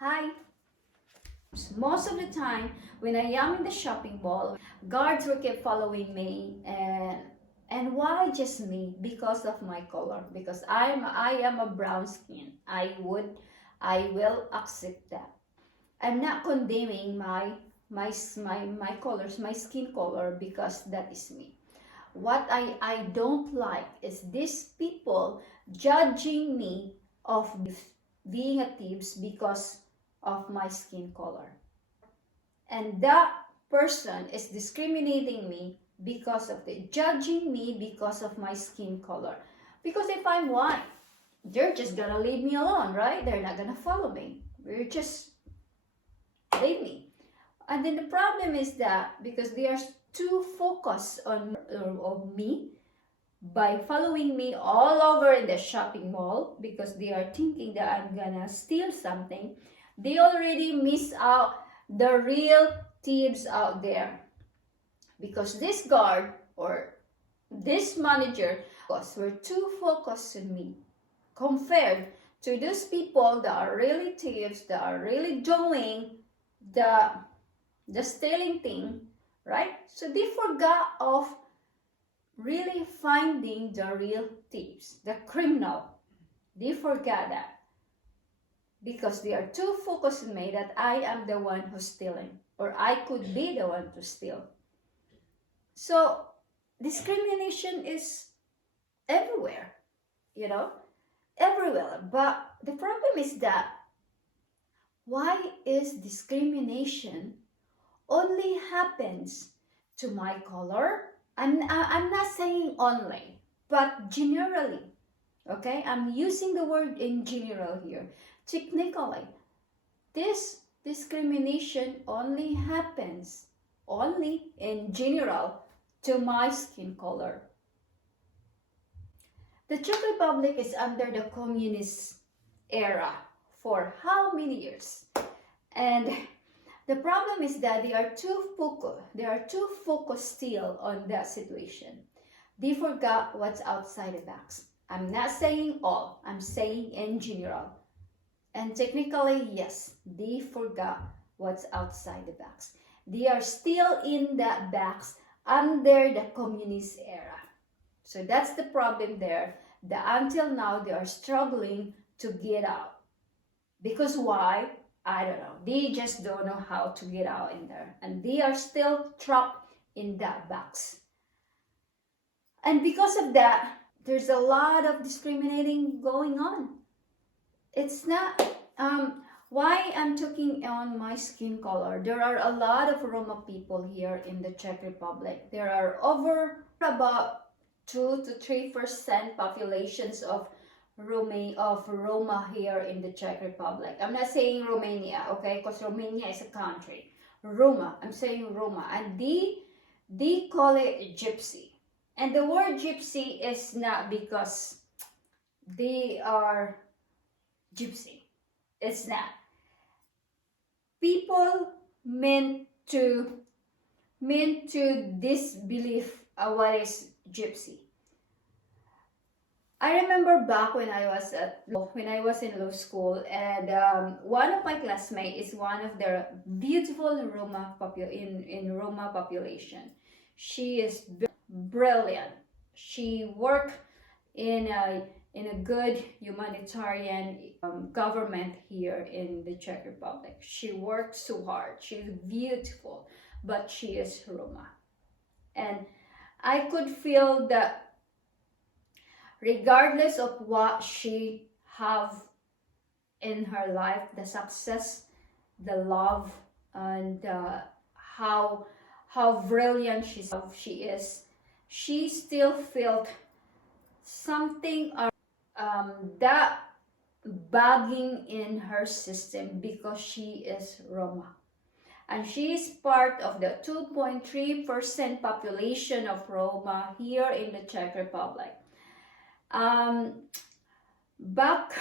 Hi. Most of the time, when I am in the shopping mall, guards will keep following me, and why just me? Because of my color. Because I am a brown skin. I will accept that. I'm not condemning my colors, my skin color, because that is me. What I don't like is these people judging me of being a thieves because of my skin color. And that person is discriminating me because of the judging me because of my skin color. Because if I'm white, they're just gonna leave me alone, right? They're not gonna follow me. They're just leave me. And then the problem is that because they are too focused on me by following me all over in the shopping mall because they are thinking that I'm gonna steal something, they already miss out the real thieves out there. Because this guard or this manager were too focused on me compared to those people that are really thieves, that are really doing the stealing thing, right? So they forgot of really finding the real thieves, the criminal. They forgot that because they are too focused on me that I am the one who's stealing, or I could be the one to steal. So discrimination is everywhere, everywhere. But the problem is that why is discrimination only happens to my color? I'm not saying only, but generally. Okay, I'm using the word in general here. Technically, this discrimination only happens in general to my skin color. The Czech Republic is under the communist era for how many years? And the problem is that they are too focused still on that situation. They forgot what's outside the box. I'm not saying all, I'm saying in general. And technically, yes, they forgot what's outside the box. They are still in that box under the communist era. So that's the problem there. That until now, they are struggling to get out. Because why? I don't know. They just don't know how to get out in there. And they are still trapped in that box. And because of that, there's a lot of discriminating going on. It's not why I'm talking on my skin color. There are a lot of Roma people here in the Czech Republic. There are over about 2 to 3% populations of Roma here in the Czech Republic. I'm not saying Romania, okay, because Romania is a country. Roma, I'm saying Roma, and they call it gypsy. And the word gypsy is not because they are gypsy. It's not. People meant to disbelieve what is gypsy. I remember back when I was in law school, and one of my classmates is one of the beautiful Roma in Roma population. She is brilliant. She worked in a good humanitarian government here in the Czech Republic. She worked so hard. She's beautiful, but she is Roma, and I could feel that regardless of what she have in her life, the success, the love, and how brilliant she is, she still felt something that bugging in her system because she is Roma. And she is part of the 2.3% population of Roma here in the Czech Republic. Back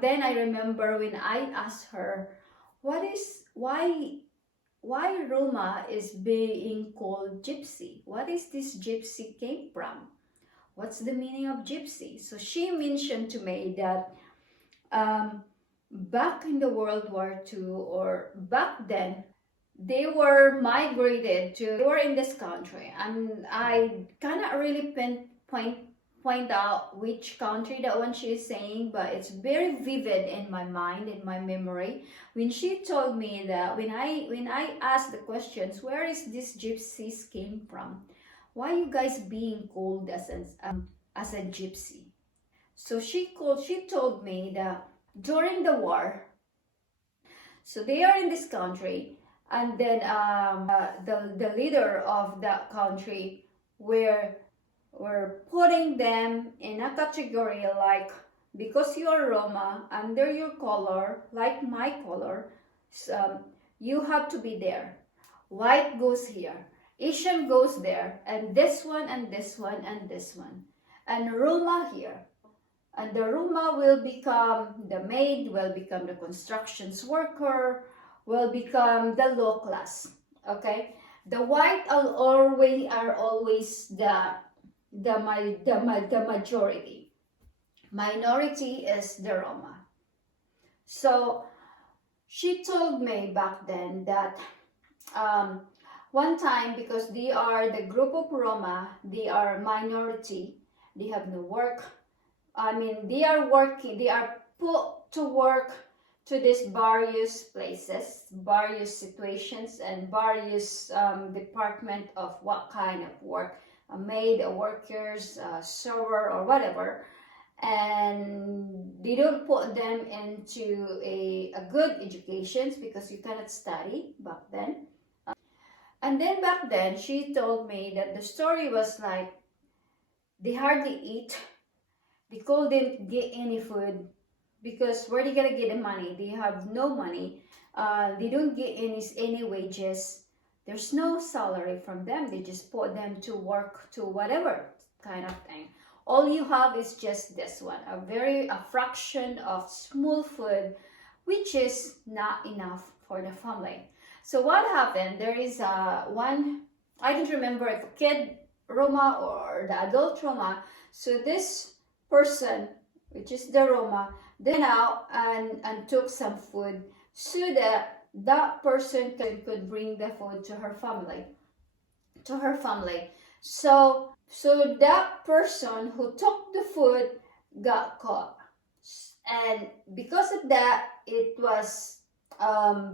then, I remember when I asked her, why Roma is being called gypsy? What is this gypsy came from? What's the meaning of gypsy? So she mentioned to me that back in the World War II, or back then, they were migrated to, they were in this country, and I cannot really point out which country that one she is saying, but it's very vivid in my mind, in my memory, when she told me that, when I asked the questions, where is this gypsies came from, why you guys being called as a gypsy. So she told me that during the war, so they are in this country, and then the leader of that country were putting them in a category like, because you are Roma, under your color, like my color, so you have to be there. White goes here, Asian goes there, and this one, and this one, and this one, and Roma here. And the Roma will become the maid, will become the constructions worker, will become the low class. Okay, the white are always the majority. Minority is the Roma. So she told me back then that one time, because they are the group of Roma, they are minority, they have no work. I mean, they are working, they are put to work to these various places, various situations, and various department of what kind of work, a maid, a workers, a server, or whatever. And they don't put them into a good education, because you cannot study back then. And then back then, she told me that the story was like, they hardly eat. They couldn't get any food, because where they gonna get the money? They have no money. They don't get any wages. There's no salary from them. They just put them to work to whatever kind of thing. All you have is just this one, a fraction of small food, which is not enough for the family. So what happened? There is one, I don't remember if a kid Roma or the adult Roma. So this person, which is the Roma, then out and took some food, so that person could bring the food to her family. So that person who took the food got caught, and because of that, it was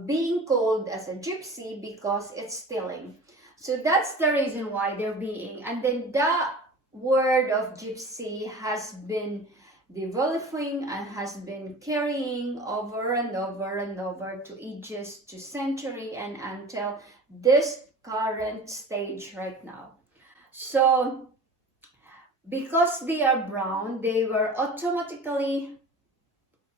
being called as a gypsy, because it's stealing. So that's the reason why they're being, and then that word of gypsy has been developing and has been carrying over and over and over to ages, to century, and until this current stage right now. So because they are brown, they were automatically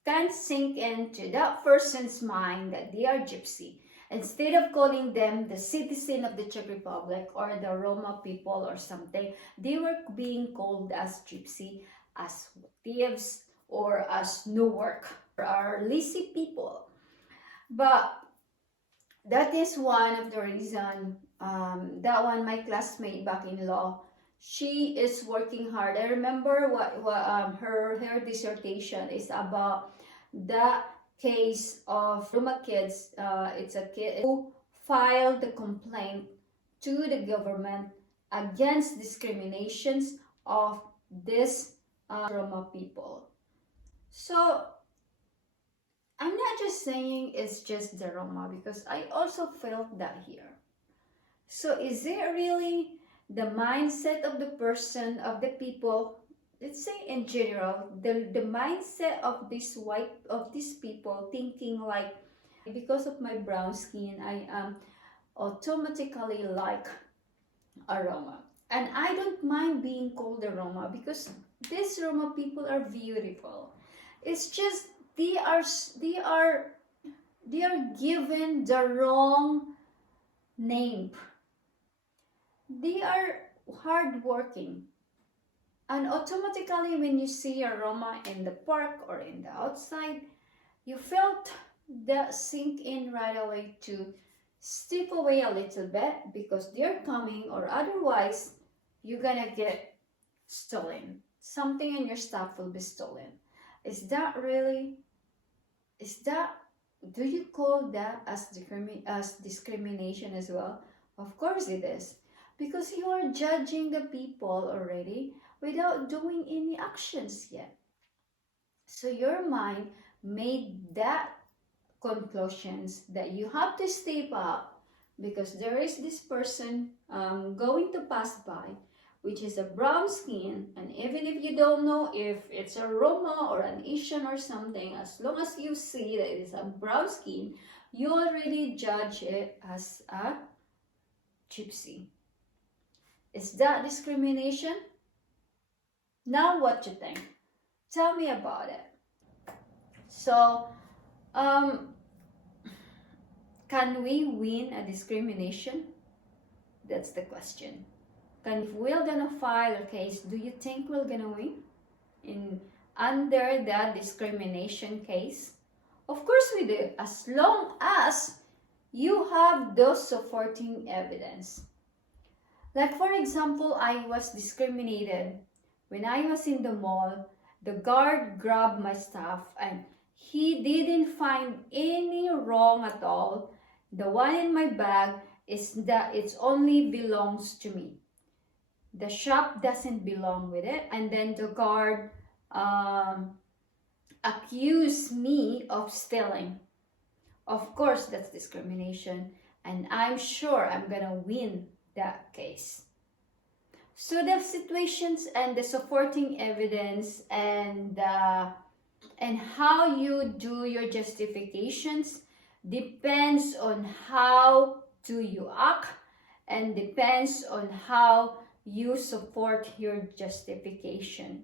can sink into that person's mind that they are gypsy. Instead of calling them the citizen of the Czech Republic or the Roma people or something, they were being called as gypsy, as thieves, or as no work, or lazy people. But that is one of the reason. That one, my classmate back in law, she is working hard. I remember what her dissertation is about, the case of Roma kids. It's a kid who filed the complaint to the government against discriminations of this Roma people. So I'm not just saying it's just the Roma, because I also felt that here. So is it really the mindset of the person, of the people, let's say in general, the mindset of these people thinking like, because of my brown skin, I am automatically like a Roma. And I don't mind being called a Roma, because these Roma people are beautiful. It's just they are given the wrong name. They are hardworking. And automatically, when you see a Roma in the park or in the outside, you felt that sink in right away to step away a little bit, because they're coming, or otherwise you're gonna get stolen. Something in your stuff will be stolen. Is that really Is that, do you call that as discrimination as well? Of course it is. Because you are judging the people already without doing any actions yet. So your mind made that conclusions that you have to step up because there is this person going to pass by, which is a brown skin, and even if you don't know if it's a Roma or an Asian or something, as long as you see that it is a brown skin, you already judge it as a gypsy. Is that discrimination? Now what you think? Tell me about it. So, can we win a discrimination? That's the question. If we're gonna file a case, do you think we're gonna win in under that discrimination case? Of course we do, as long as you have those supporting evidence. Like for example, I was discriminated when I was in the mall. The guard grabbed my stuff and he didn't find any wrong at all. The one in my bag is that it only belongs to me. The shop doesn't belong with it. And then the guard accused me of stealing. Of course, that's discrimination. And I'm sure I'm gonna win that case. So the situations and the supporting evidence and how you do your justifications depends on how do you act and depends on how you support your justification.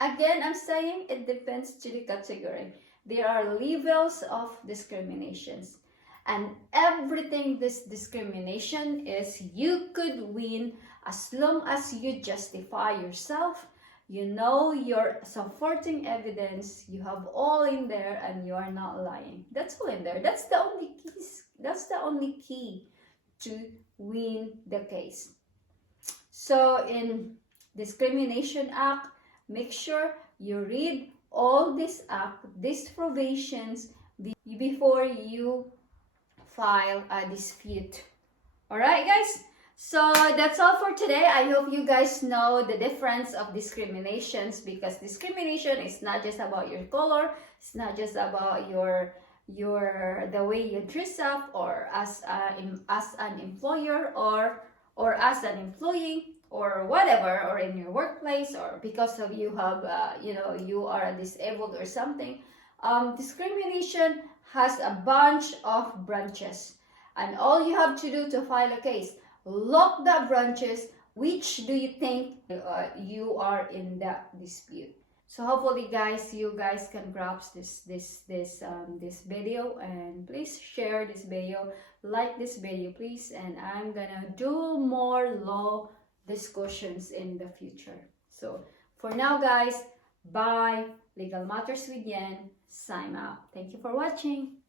Again, I'm saying it depends to the category. There are levels of discriminations. And everything this discrimination is, you could win as long as you justify yourself, you know your supporting evidence, you have all in there and you are not lying. That's all in there. That's the only keys. That's the only key to win the case. So in Discrimination Act, make sure you read all this act, these provisions before you file a dispute. Alright guys, so that's all for today. I hope you guys know the difference of discriminations, because discrimination is not just about your color, it's not just about your the way you dress up, or as an employer or as an employee or whatever, or in your workplace, or because of you have you are disabled or something. Discrimination has a bunch of branches, and all you have to do to file a case, look the branches, which do you think you are in that dispute. So hopefully guys, you guys can grasp this video, and please share this video, like this video please, and I'm gonna do more law discussions in the future. So for now guys, bye. Legal Matters with Yen, sign out. Thank you for watching.